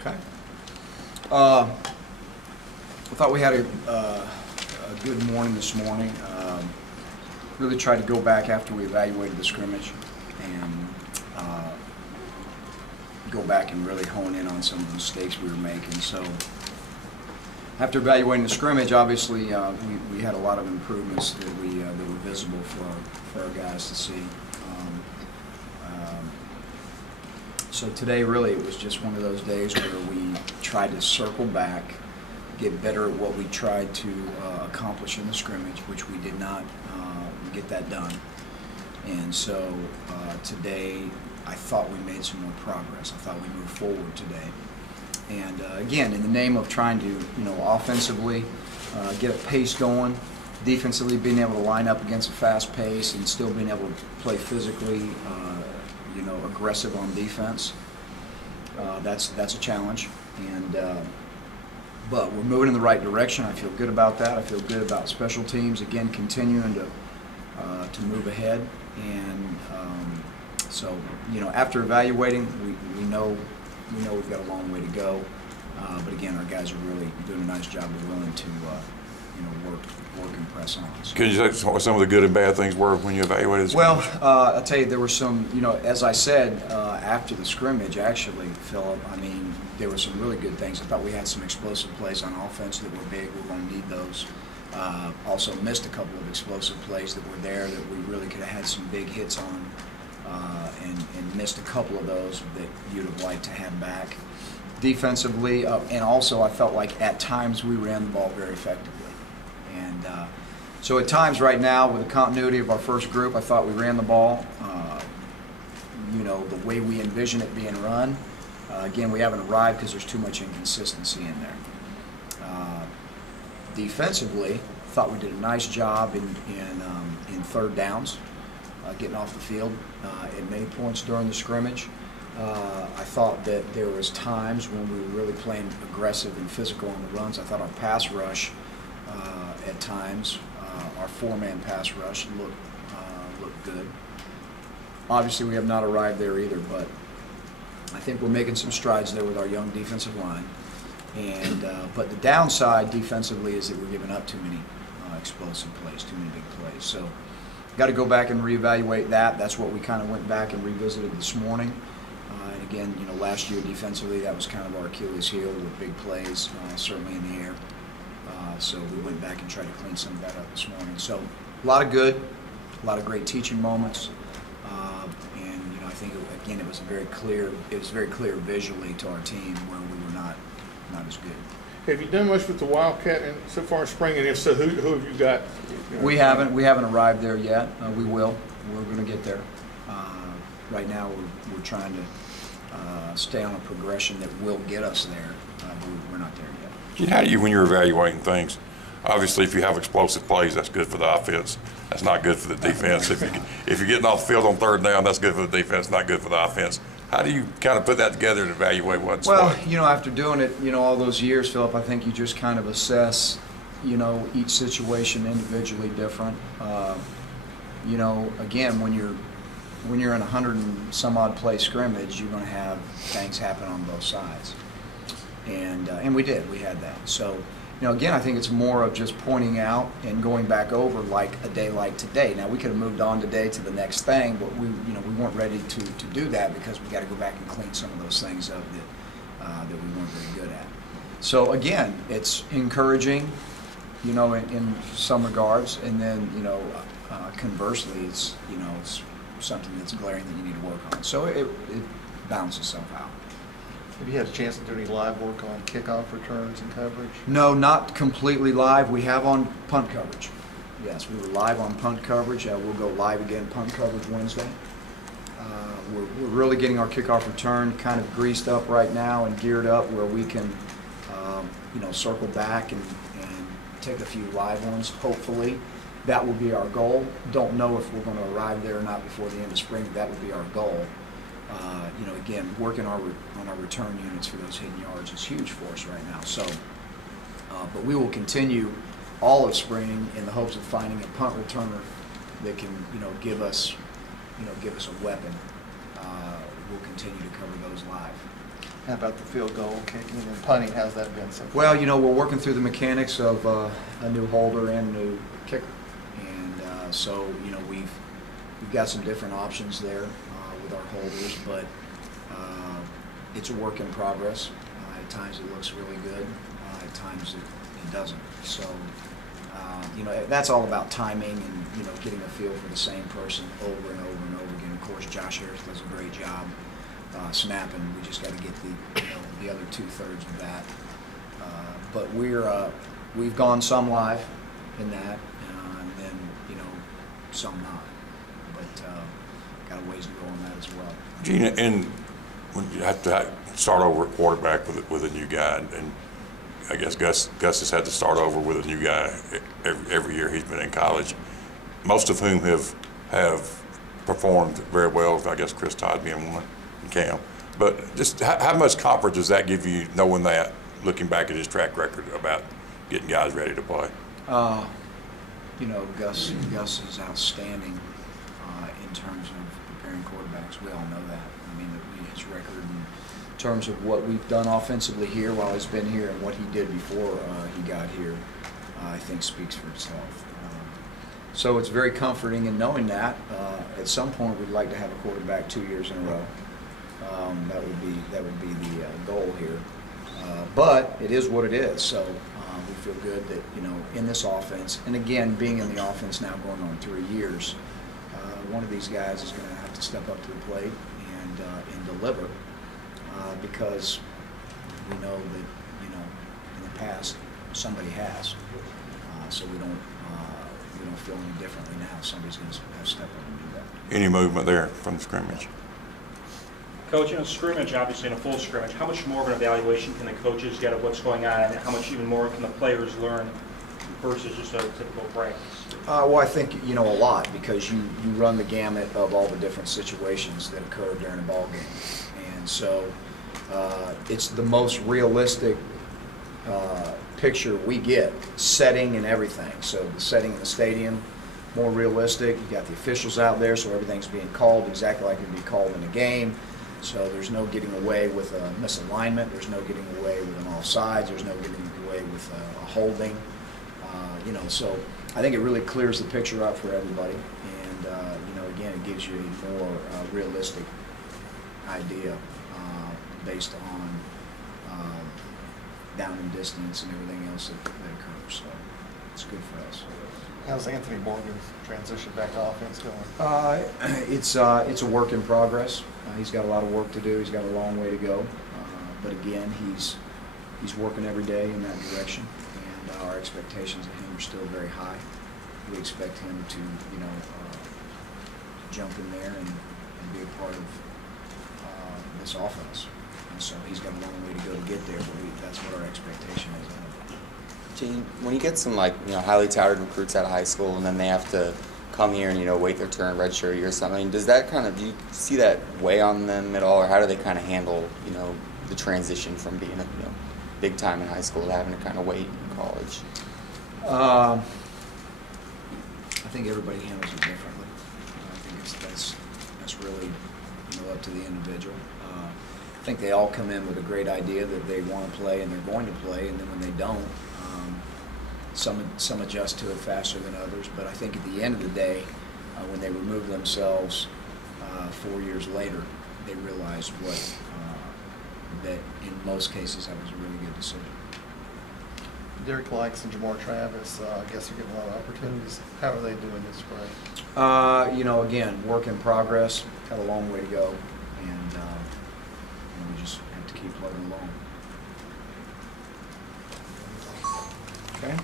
Okay. I thought we had a good morning this morning. Really tried to go back after we evaluated the scrimmage and go back and really hone in on some of the mistakes we were making. So after evaluating the scrimmage, obviously we had a lot of improvements that were visible for our guys to see. So today, really, it was just one of those days where we tried to circle back, get better at what we tried to accomplish in the scrimmage, which we did not get that done. And so today, I thought we made some more progress. I thought we moved forward today. And again, in the name of trying to, offensively get a pace going, defensively being able to line up against a fast pace and still being able to play physically, aggressive on defense. That's a challenge. And but we're moving in the right direction. I feel good about that. I feel good about special teams again continuing to move ahead. And so after evaluating, we know we've got a long way to go. But again, our guys are really doing a nice job. They're willing to work and press on. So. Can you say what some of the good and bad things were when you evaluated the scrimmage? Well, I'll tell you, there were some, as I said, after the scrimmage, actually, Philip, there were some really good things. I thought we had some explosive plays on offense that were big. We're going to need those. Also missed a couple of explosive plays that were there that we really could have had some big hits on, and missed a couple of those that you'd have liked to have back. Defensively, and also I felt like at times we ran the ball very effectively. And so at times right now, with the continuity of our first group, I thought we ran the ball, the way we envision it being run. Again, we haven't arrived because there's too much inconsistency in there. Defensively, thought we did a nice job in third downs, getting off the field at many points during the scrimmage. I thought that there was times when we were really playing aggressive and physical on the runs. I thought our pass rush at times, our four-man pass rush looked good. Obviously, we have not arrived there either, but I think we're making some strides there with our young defensive line. And but the downside defensively is that we're giving up too many explosive plays, too many big plays. So got to go back and reevaluate that. That's what we kind of went back and revisited this morning. And again, last year defensively, that was kind of our Achilles heel with big plays, certainly in the air. So we went back and tried to clean some of that up this morning. So a lot of good, a lot of great teaching moments, and I think again it was very clear visually to our team where we were not as good. Have you done much with the Wildcat so far in spring? And if so, who have you got? We haven't arrived there yet. We will. We're going to get there. Right now we're trying to stay on a progression that will get us there, but we're not there yet. How do you, when you're evaluating things, obviously if you have explosive plays, that's good for the offense. That's not good for the defense. If you're getting off the field on third down, that's good for the defense, not good for the offense. How do you kind of put that together and evaluate what's what? Well, after doing it, all those years, Philip, I think you just kind of assess, each situation individually different. Again, when you're in 100 and some odd play scrimmage, you're going to have things happen on both sides. And we did. We had that. So, again, I think it's more of just pointing out and going back over like a day like today. Now, we could have moved on today to the next thing, but we weren't ready to do that because we got to go back and clean some of those things up that we weren't very good at. So, again, it's encouraging, in some regards, and then, conversely, it's something that's glaring that you need to work on. So it balances itself out. Have you had a chance to do any live work on kickoff returns and coverage? No, not completely live. We have on punt coverage. Yes, we were live on punt coverage. We'll go live again punt coverage Wednesday. We're really getting our kickoff return kind of greased up right now and geared up where we can, circle back and take a few live ones, hopefully. That will be our goal. Don't know if we're going to arrive there or not before the end of spring, but that would be our goal. Again, working on our return units for those hidden yards is huge for us right now. So, but we will continue all of spring in the hopes of finding a punt returner that can, give us a weapon. We'll continue to cover those live. How about the field goal kicking and punting? How's that been so far? Well, you know, we're working through the mechanics of a new holder and a new kicker, and so you know we've got some different options there with our holders, but it's a work in progress. At times it looks really good, at times it doesn't. So you know, that's all about timing and you know getting a feel for the same person over and over and over again. Of course, Josh Harris does a great job snapping. We just got to get the other 2/3 of that. But we've gone some live in that, and then you know some not. But got a ways to go on that as well. Gene, and when you have to start over at quarterback with a new guy, and I guess Gus has had to start over with a new guy every year he's been in college, most of whom have performed very well. I guess Chris Todd being one, and Cam. But just how much comfort does that give you, knowing that, looking back at his track record about getting guys ready to play? You know, Gus is outstanding in terms of preparing quarterbacks. We all know that. I mean, his record in terms of what we've done offensively here while he's been here and what he did before he got here, I think speaks for itself. So it's very comforting in knowing that. At some point, we'd like to have a quarterback 2 years in a row. That would be the goal here. But it is what it is. So we feel good that you know in this offense, and again being in the offense now going on 3 years, one of these guys is going to have to step up to the plate and deliver because we know that you know in the past somebody has. So we don't feel any differently now. Somebody's going to have to step up and do that. Any movement there from the scrimmage? Coach, in a scrimmage, obviously in a full scrimmage, how much more of an evaluation can the coaches get of what's going on, and how much even more can the players learn versus just a typical practice? Well, I think you know a lot because you run the gamut of all the different situations that occur during a ball game, and so it's the most realistic picture we get, setting and everything. So the setting in the stadium, more realistic. You got the officials out there, so everything's being called exactly like it'd be called in a game. So there's no getting away with a misalignment. There's no getting away with an offsides. There's no getting away with a holding. You know, so I think it really clears the picture up for everybody. And you know, again, it gives you a more realistic idea based on down and distance and everything else that occurs. So it's good for us. How's Anthony Morgan's transition back to offense going? It's a work in progress. He's got a lot of work to do. He's got a long way to go. But again, he's working every day in that direction, and our expectations of him are still very high. We expect him to, you know, jump in there and be a part of this offense. And so he's got a long way to go to get there, but that's what our expectation is. Gene, when you get some highly touted recruits out of high school and then they have to come here and wait their turn, redshirt year or something, does that do you see that weigh on them at all, or how do they kind of handle the transition from being big time in high school to having to kind of wait in college? I think everybody handles it differently. I think that's really up to the individual. I think they all come in with a great idea that they want to play and they're going to play, and then when they don't, some adjust to it faster than others. But I think at the end of the day, when they remove themselves 4 years later, they realize that in most cases that was a really good decision. Derek Likes and Jamar Travis, I guess are getting a lot of opportunities. How are they doing this spring? Again, work in progress. Got a long way to go, and we just have to keep plugging along. Okay.